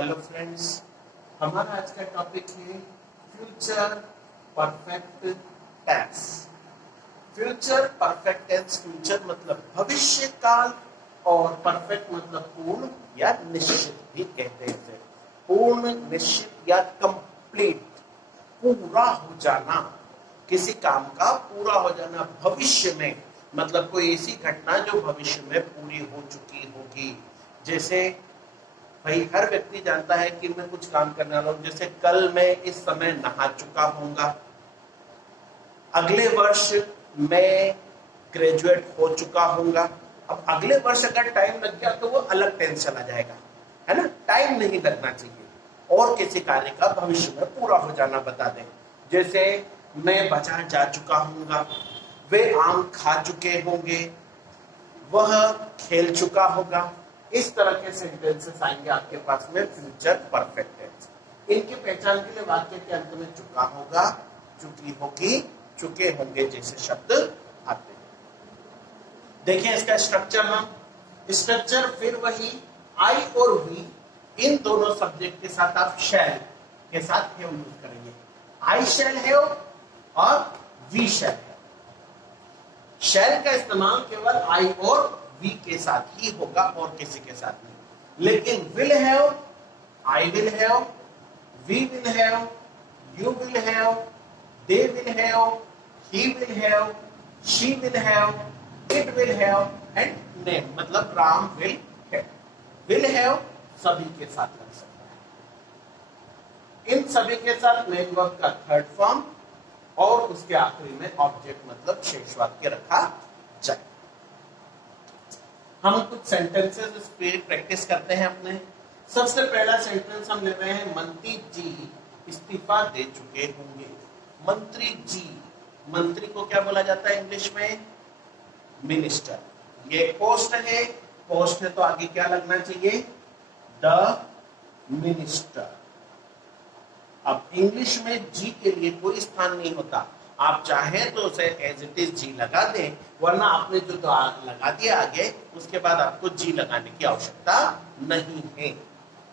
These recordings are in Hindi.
हेलो फ्रेंड्स, हमारा आज का टॉपिक है future perfect tense. Future perfect tense, future मतलब भविष्य काल और परफेक्ट मतलब पूर्ण या निश्चित भी कहते हैं। पूर्ण, निश्चित या कंप्लीट, पूरा हो जाना, किसी काम का पूरा हो जाना भविष्य में, मतलब कोई ऐसी घटना जो भविष्य में पूरी हो चुकी होगी। जैसे भाई हर व्यक्ति जानता है कि मैं कुछ काम करने वाला हूं, जैसे कल मैं इस समय नहा चुका हूंगा, अगले वर्ष मैं ग्रेजुएट हो चुका हूंगा। अब अगले वर्ष अगर टाइम लग गया तो वो अलग टेंस चला जाएगा, है ना। टाइम नहीं लगना चाहिए। और किसी कार्य का भविष्य में पूरा हो जाना बता दें, जैसे मैं बाजार जा चुका हूंगा, वे आम खा चुके होंगे, वह खेल चुका होगा। इस तरह के सेंटेंसेस आएंगे आपके पास में फ्यूचर परफेक्ट टेंस। इनकी पहचान के लिए वाक्य के अंत में चुका होगा, चुकी होगी, चुके होंगे जैसे शब्द आते हैं। देखिए इसका स्ट्रक्चर, हम स्ट्रक्चर फिर वही आई और वी, इन दोनों सब्जेक्ट के साथ आप शैल के साथ हैव यूज करेंगे। आई शैल हैव और वी शैल हैव। शैल का इस्तेमाल केवल आई और वी के साथ ही होगा और किसी के साथ नहीं। लेकिन will have, I will have, we will have, you will have, they will have, he will have, she will have, it will have and name, मतलब Ram will have. Will have सभी के साथ लग सकता है। इन सभी के साथ मेन वर्ब का थर्ड फॉर्म और उसके आखिरी में ऑब्जेक्ट मतलब शेष वाक्य रखा जाए। हम कुछ सेंटेंसेस इस पे प्रैक्टिस करते हैं अपने। सबसे पहला सेंटेंस हम ले रहे हैं, मंत्री जी इस्तीफा दे चुके होंगे। मंत्री जी, मंत्री को क्या बोला जाता है इंग्लिश में? मिनिस्टर। ये पोस्ट है, पोस्ट है तो आगे क्या लगना चाहिए? The minister. अब इंग्लिश में जी के लिए कोई स्थान नहीं होता। आप चाहे तो उसे एज इट इज जी लगा दें, वरना आपने जो लगा दिया आगे उसके बाद आपको जी लगाने की आवश्यकता नहीं है।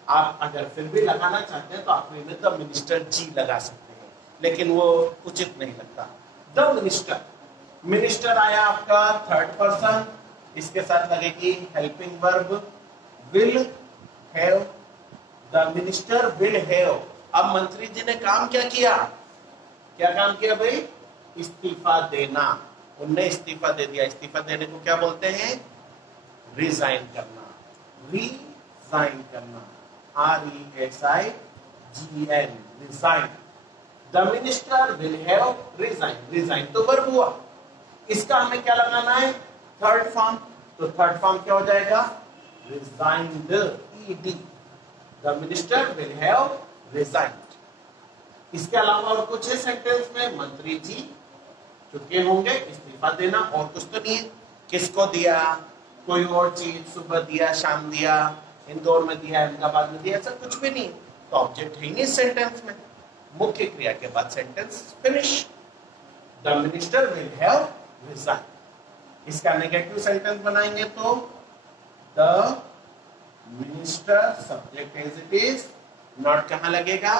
आप अगर फिर भी लगाना चाहते हैं तो आप में द मिनिस्टर जी लगा सकते हैं, लेकिन वो उचित नहीं लगता। द मिनिस्टर, मिनिस्टर आया आपका थर्ड पर्सन, इसके साथ लगेगी helping verb will have. The minister will have. अब मंत्री जी ने काम क्या किया? क्या काम किया भाई? इस्तीफा देना। उनने इस्तीफा दे दिया। इस्तीफा देने को क्या बोलते हैं? रिजाइन करना, रिजाइन करना, RESIGN, resign. The minister will have resign. Resign तो वर्ब हुआ, इसका हमें क्या लगाना है? Third form. तो थर्ड फॉर्म क्या हो जाएगा? Resigned, ED। The minister will have resigned. इसके अलावा और कुछ है सेंटेंस में? मंत्री जी चुके होंगे, इस्तीफा देना, और कुछ तो नहीं है। किसको दिया? कोई और चीज, सुबह दिया, शाम दिया, इंदौर में दिया, अहमदाबाद में दिया, ऐसा कुछ भी नहीं। तो ऑब्जेक्ट है नहीं सेंटेंस में। मुख्य क्रिया के बाद sentence finish. The minister will have resign. इसका नेगेटिव सेंटेंस बनाएंगे तो the minister, subject as it is, not कहां लगेगा?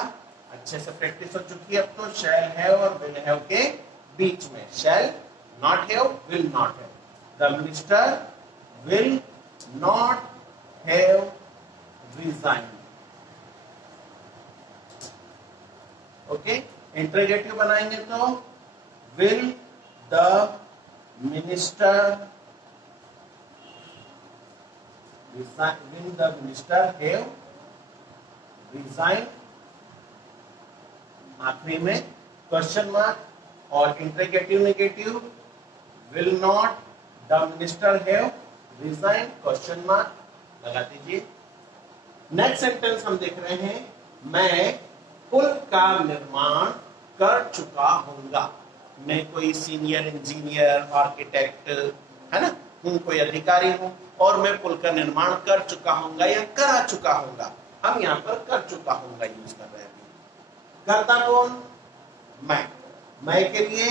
अच्छे से प्रैक्टिस हो चुकी है अब तो। शैल हैव और विल हैव के बीच में, shall not have, will not have. The minister will not have resign. Okay, interrogative बनाएंगे तो will the minister, will the minister have resign. आखिरी में क्वेश्चन मार्क और interrogative negative, will not the minister have resign, question mark लगा दीजिए। नेक्स्ट सेंटेंस हम देख रहे हैं, मैं पुल का निर्माण कर चुका हूंगा। मैं कोई सीनियर इंजीनियर, आर्किटेक्ट, है ना, हूं, कोई अधिकारी हूं और मैं पुल का निर्माण कर चुका हूंगा या करा चुका हूंगा। हम यहाँ पर कर चुका हूंगा यूज कर रहे हैं। करता कौन? मैं के लिए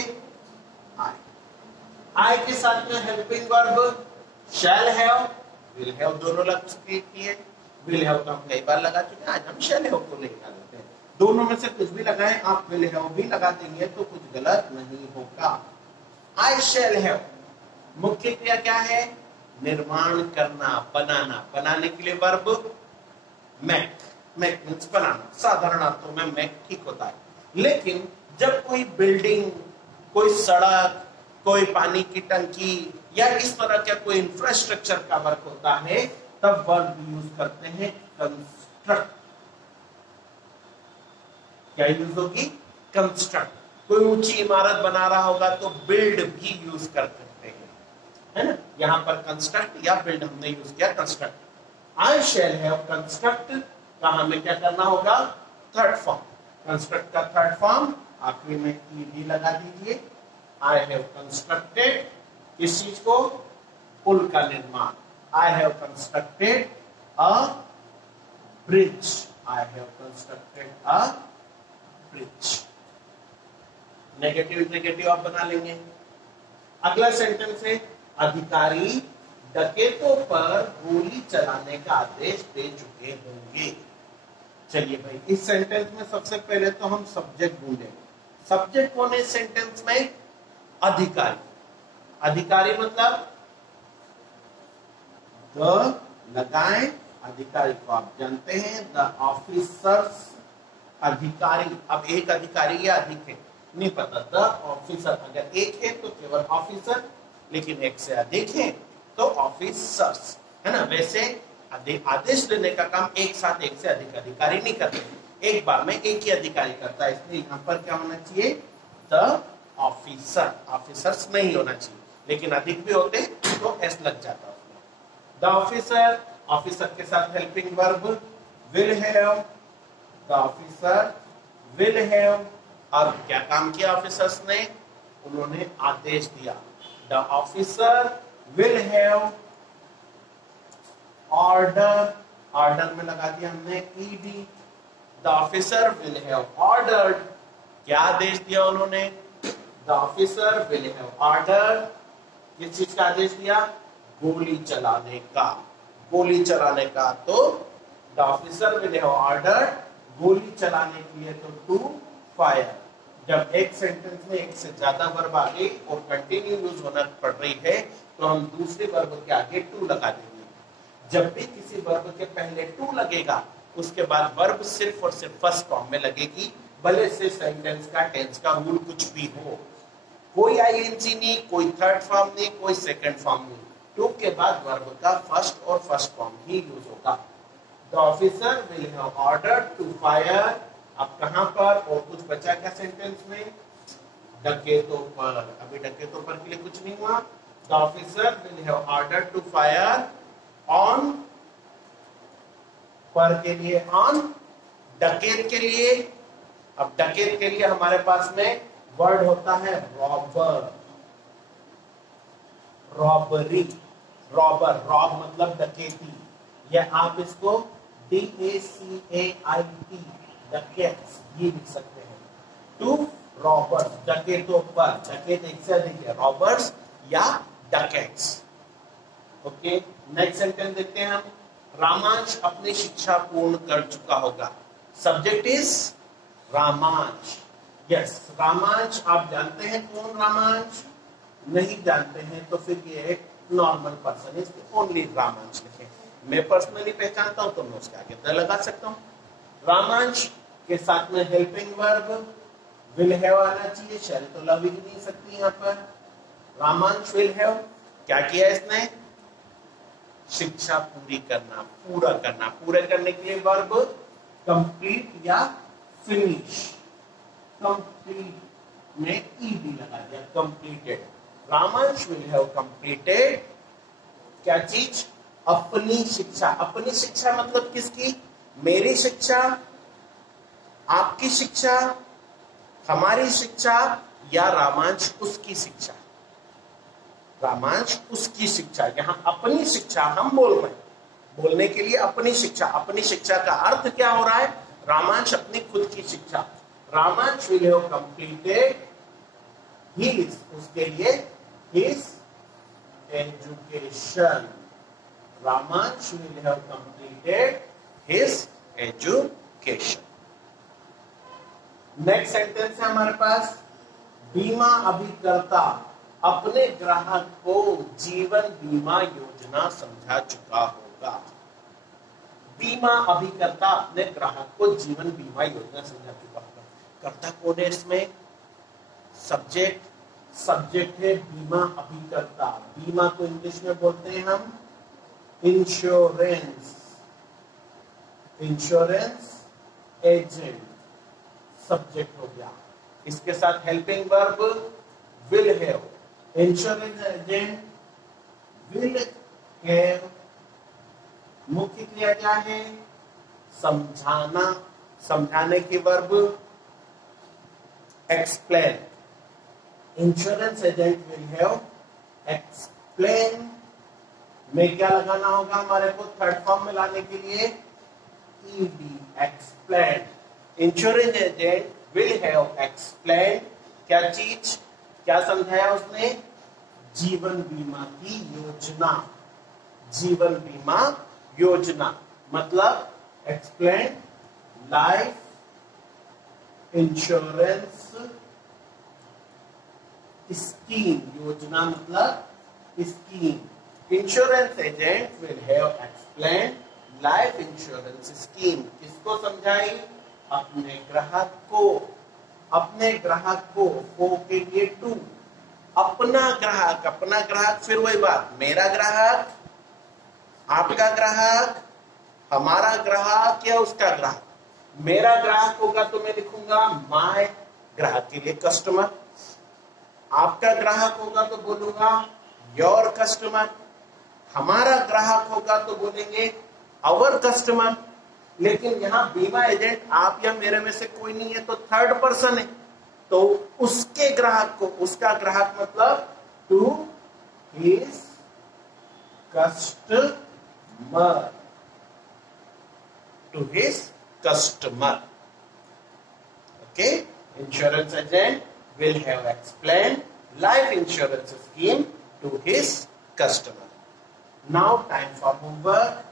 आई के साथ में helping verb shall have, will have दोनों लग चुकी है। विल हैव तो हम कई बार लगा चुके हैं, आज हम शैल हैव को लगा देते हैं। दोनों में से कुछ भी लगाएं, आप विल हैव भी लगा देंगे तो कुछ गलत नहीं होगा। आई शैल हैव, मुख्य क्रिया क्या है? निर्माण करना, बनाना। बनाने के लिए वर्ब मेक, मेक मीन्स बनाना। साधारण अर्थों में मेक ठीक होता है, लेकिन जब कोई बिल्डिंग, कोई सड़क, कोई पानी की टंकी या इस तरह का कोई इंफ्रास्ट्रक्चर का वर्क होता है, तब वर्ब यूज करते हैं कंस्ट्रक्ट। क्या यूज होगी? कंस्ट्रक्ट। कोई ऊंची इमारत बना रहा होगा तो बिल्ड भी यूज कर सकते हैं, है ना। यहां पर कंस्ट्रक्ट या बिल्ड हमने यूज किया construct. I shall have construct का हमें क्या करना होगा? Third form. कंस्ट्रक्ट का थर्ड फॉर्म आखिरी में ईडी लगा दीजिए। आई हैव कंस्ट्रक्टेड इस चीज को, पुल का निर्माण। I have constructed a bridge. I have constructed a bridge. Negative negative आप बना लेंगे। अगला सेंटेंस है, अधिकारी डकैतों पर गोली चलाने का आदेश दे चुके होंगे। चलिए भाई, इस सेंटेंस में सबसे पहले तो हम सब्जेक्ट ढूंढेंगे। सब्जेक्ट कौन है इस सेंटेंस में? अधिकारी। अधिकारी मतलब द लगाएं, अधिकारी को आप जानते हैं, द ऑफिसर्स। अधिकारी, अब एक अधिकारी या अधिक है नहीं पता। द ऑफिसर, अगर एक है तो केवल ऑफिसर, लेकिन एक से अधिक है तो ऑफिसर्स, है ना। वैसे आदेश देने का काम एक साथ एक से अधिक अधिकारी नहीं करते, एक बार में एक ही अधिकारी करता है। इसलिए यहाँ पर क्या होना चाहिए? The officer. ऑफिसर्स नहीं होना चाहिए, लेकिन अधिक भी होते तो एस लग जाता उसमें। द ऑफिसर, ऑफिसर के साथ helping verb will have. The officer will have. और क्या काम किया ऑफिसर्स ने? उन्होंने आदेश दिया। The officer will have order. Order में लगा दिया हमने ED. The officer will have ordered. क्या आदेश दिया उन्होंने? The officer will have order. किस चीज का आदेश दिया? गोली चलाने का। गोली चलाने का, तो the officer will have order गोली चलाने के लिए तो टू फायर। जब एक सेंटेंस में एक से ज्यादा वर्ब आ गई और कंटिन्यू यूज होना पड़ रही है तो हम दूसरे वर्ब के आगे टू लगा देंगे। जब भी किसी वर्ब के पहले टू लगेगा, उसके बाद वर्ब सिर्फ और सिर्फ फर्स्ट फॉर्म में लगेगी, भले से सेंटेंस का टेंस का रूल कुछ भी हो। कोई आईएनजी नहीं, कोई थर्ड फॉर्म नहीं, कोई सेकंड फॉर्म नहीं। टू के बाद वर्ब का फर्स्ट और फर्स्ट फॉर्म ही यूज होगा। The officer will have ordered to fire. अब कहां पर और कुछ बचा क्या सेंटेंस में? डकैतों पर। अभी डकैतों पर के लिए कुछ नहीं हुआ। The officer will have ordered to fire on, पर के लिए ऑन, डकैत के लिए। अब डकैत के लिए हमारे पास में वर्ड होता है रॉबर, रॉबरी। रॉबर, रॉब मतलब डकैती, या आप इसको DACAIT डकैट्स ये लिख सकते हैं। टू रॉबर्स, डकैतों पर। डकैत एक से अधिक है, रॉबर्स या डकैट्स। ओके, नेक्स्ट सेंटेंस देखते हैं हम। रामांश अपनी शिक्षा पूर्ण कर चुका होगा। Subject is Ramansh. Yes, Ramansh आप जानते हैं कौन रामांश? नहीं जानते हैं तो फिर ये एक नॉर्मल पर्सन, इसके ओनली रामांश लिखें। मैं पर्सनली पहचानता हूं तो मैं उसके आगे द लगा सकता हूं। रामांश के साथ में हेल्पिंग वर्ब विल हैव आना चाहिए, शैल तो लग ही नहीं सकती यहाँ पर। रामांश विल हैव क्या किया इसने? शिक्षा पूरी करना, पूरा करना। पूरे करने के लिए वर्ब कंप्लीट या फिनिश। कंप्लीट में ईडी लगा दिया, कंप्लीटेड। रामांश विल हैव कंप्लीटेड क्या चीज? अपनी शिक्षा। अपनी शिक्षा मतलब किसकी? मेरी शिक्षा, आपकी शिक्षा, हमारी शिक्षा, या रामांश उसकी शिक्षा। रामांश उसकी शिक्षा। यहां अपनी शिक्षा हम बोल रहे हैं, बोलने के लिए अपनी शिक्षा। अपनी शिक्षा का अर्थ क्या हो रहा है? रामांश अपनी खुद की शिक्षा। Ramansh will have completed his, उसके लिए his education. Ramansh will have completed his education. Next sentence है हमारे पास, बीमा अभिकर्ता अपने ग्राहक को जीवन बीमा योजना समझा चुका होगा। बीमा अभिकर्ता अपने ग्राहक को जीवन बीमा योजना समझा चुका होगा। कर्ता कौन है इसमें? सब्जेक्ट है बीमा अभिकर्ता। बीमा को इंग्लिश में बोलते हैं हम इंश्योरेंस एजेंट, सब्जेक्ट हो गया। इसके साथ helping verb will have. Insurance agent will have, मुख्य क्रिया क्या है? समझाना, समझाने की verb explain. Insurance agent will have explain में क्या लगाना होगा हमारे को थर्ड फॉर्म में लाने के लिए? ED, explain. Insurance agent will have explain क्या चीज, क्या समझाया उसने? जीवन बीमा की योजना। जीवन बीमा योजना मतलब एक्सप्लेन लाइफ इंश्योरेंस स्कीम। योजना मतलब scheme. Insurance agent will have explain life insurance scheme. किसको समझाई? अपने ग्राहक को। अपने ग्राहक को के लिए टू, अपना ग्राहक फिर वही बात, मेरा ग्राहक, आपका ग्राहक, हमारा ग्राहक या उसका ग्राहक। मेरा ग्राहक होगा तो मैं लिखूंगा माय ग्राहक के लिए कस्टमर। आपका ग्राहक होगा तो बोलूंगा योर कस्टमर। हमारा ग्राहक होगा तो बोलेंगे आवर कस्टमर। लेकिन यहां बीमा एजेंट आप या मेरे में से कोई नहीं है, तो थर्ड पर्सन है, तो उसके ग्राहक को, उसका ग्राहक मतलब to his customer, to his customer. Okay, insurance agent will have explained life insurance scheme to his customer. Now time for homework.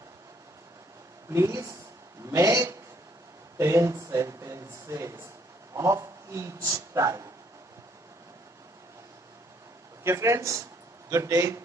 Please make 10 sentences of each type. Okay friends, good day.